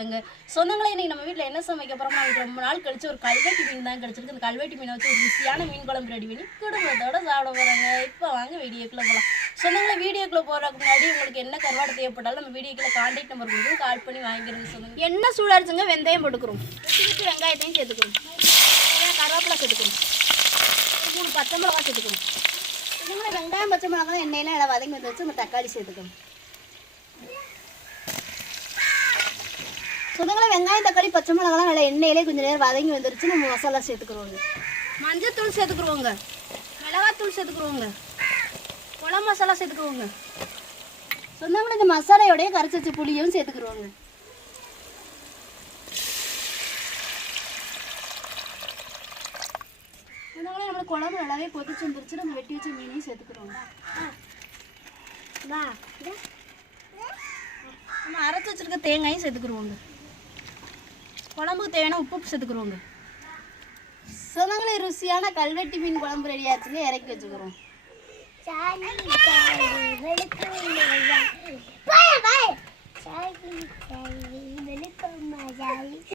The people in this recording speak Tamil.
சொந்தங்களே இன்னைக்கு நம்ம வீட்டில் என்ன சமைக்க போகிறோம்னா ரொம்ப நாள் கழிச்சு ஒரு கல்வெட்டி மீன் தான் கிடச்சிருக்கு. அந்த கல்வெட்டி மீனை வச்சு ஒரு ருசியான மீன் குழம்பு ரெடி பண்ணி குடும்பத்தோட சாப்பிட போகிறாங்க. இப்போ வாங்க வீடியோக்குள்ளே போகலாம். சொந்தங்களே வீடியோக்குள்ளே போகிறதுக்கு முன்னாடி உங்களுக்கு என்ன கருவாடு தேவைப்பட்டாலும் நம்ம வீடியோக்குள்ள கான்டாக்ட் நம்பர் கொடுத்து கால் பண்ணி வாங்கிக்கிறோங்க. சொந்தங்க என்ன சூடாச்சுங்க வெந்தயம் போட்டுக்கிறோம், வச்சுக்கிட்டு வெங்காயத்தையும் சேர்த்துக்கிறோம், கருவேப்பிலை சேர்த்துக்கிறோம், 3 பச்சை மிளகா சேர்த்துக்கிறோம். சொந்தங்களே வெங்காயம் பச்சை மிளகா எண்ணெயெல்லாம் நல்லா வதங்கி வந்து வச்சு நம்ம தக்காளி சேர்த்துக்கிறோம். சொந்தங்களே வெங்காயம் தக்காளி பச்சை மிளகாலாம் நல்லா எண்ணெயிலே கொஞ்சம் நேரம் வதங்கி வந்துருச்சு. நம்ம மசாலா சேர்த்துக்கிறோங்க. மஞ்சத்தூள் சேர்த்துக்குருவோங்க, மிளகாத்தூள் சேர்த்துக்குருவோங்க, குழம்பு மசாலா சேர்த்துக்குவோங்க. சொந்தங்களே இந்த மசாலையோடைய கரைச்சி வச்ச புளியும் சேர்த்துக்குருவோங்க. சொந்தங்களே நம்மளுக்கு குழம்பு நல்லாவே கொதிச்சு வந்துருச்சு. நம்ம வெட்டி வச்ச மீனையும் சேர்த்துக்குறோங்க. நம்ம அரைச்சி வச்சிருக்க தேங்காயும் சேர்த்துக்குருவோங்க. குழம்புக்கு தேவையான உப்பு சேர்த்துக்குருவோங்க. சொந்தங்களே ருசியான கல்வெட்டி மீன் குழம்பு ரெடி ஆச்சுன்னு இறக்கி வச்சுக்கிறோம்.